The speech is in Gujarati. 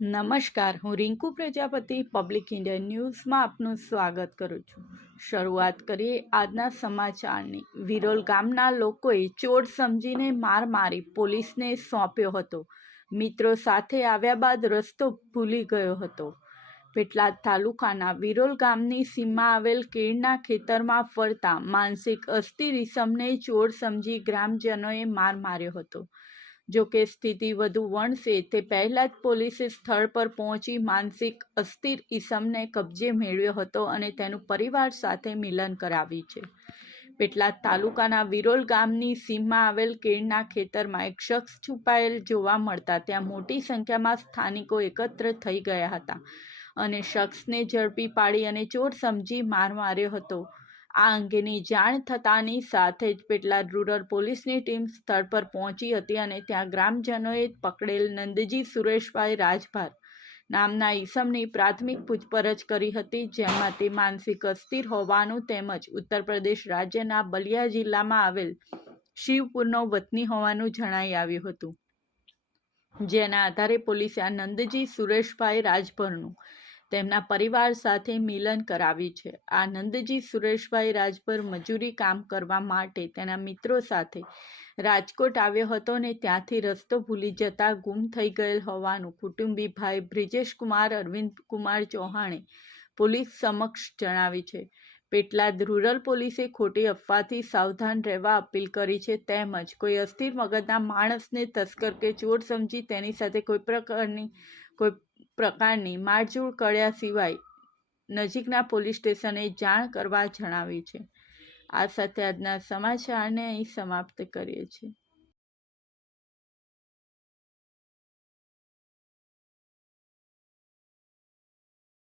નમસ્કાર, હું રિંકુ પ્રજાપતિ પબ્લિક ઇન્ડિયા ન્યૂઝમાં આપનું સ્વાગત કરું છું। શરૂઆત કરીએ આજના સમાચારની। વિરોલ ગામના લોકોએ ચોર સમજીને માર મારી પોલીસને સોંપ્યો હતો। મિત્રો સાથે આવ્યા બાદ રસ્તો ભૂલી ગયો હતો। પેટલાદ તાલુકાના વિરોલ ગામની સીમમાં આવેલ કેળના ખેતરમાં ફરતા માનસિક અસ્થિર ઈસમને ચોર સમજી ગ્રામજનોએ માર માર્યો હતો। જો કે સ્થિતિ વધુ વણસે તે પહેલાં જ પોલીસે સ્થળ પર પહોંચી માનસિક અસ્થિર ઈસમને કબજે મેળવ્યો હતો અને તેનું પરિવાર સાથે મિલન કરાવી છે। પેટલાદ તાલુકાના વિરોલ ગામની સીમમાં આવેલ કેળના ખેતરમાં એક શખ્સ છુપાયેલ જોવા મળતા ત્યાં મોટી સંખ્યામાં સ્થાનિકો એકત્ર થઈ ગયા હતા અને શખ્સને ઝડપી પાડી અને ચોર સમજી માર માર્યો હતો। આ અંગેની જાણ થતાની સાથે જ પેટલાદ રૂરલ પોલીસની ટીમ સ્થળ પર પહોંચી હતી અને ત્યાં ગ્રામજનોએ પકડેલ નંદજી સુરેશભાઈ રાજભાર નામના ઈસમની પ્રાથમિક પૂછપરછ કરી હતી, જેમાં તે માનસિક અસ્થિર હોવાનું તેમજ ઉત્તર પ્રદેશ રાજ્યના બલિયા જિલ્લામાં આવેલ શિવપુરનો વતની હોવાનું જણાઈ આવ્યું હતું, જેના આધારે પોલીસે આ નંદજી સુરેશભાઈ રાજભરનું તેમના પરિવાર સાથે મિલન કરાવી છે। આ નંદજી સુરેશભાઈ રાજભર મજૂરી કામ કરવા માટે તેના મિત્રો સાથે રાજકોટ આવ્યો હતો અને ત્યાંથી રસ્તો ભૂલી જતા ગુમ થઈ ગયેલ હોવાનું કુટુંબી ભાઈ બ્રિજેશકુમાર અરવિંદકુમાર ચૌહાણે પોલીસ સમક્ષ જણાવી છે। પેટલાદ રૂરલ પોલીસે ખોટી અફવાથી સાવધાન રહેવા અપીલ કરી છે, તેમજ કોઈ અસ્થિર મગજના માણસને તસ્કર કે ચોર સમજી તેની સાથે કોઈ પ્રકારની મારઝૂડ કર્યા સિવાય નજીકના પોલીસ સ્ટેશને જાણ કરવા જણાવી છે। આ સાથે આજના સમાચારને અહીં સમાપ્ત કરીએ છીએ।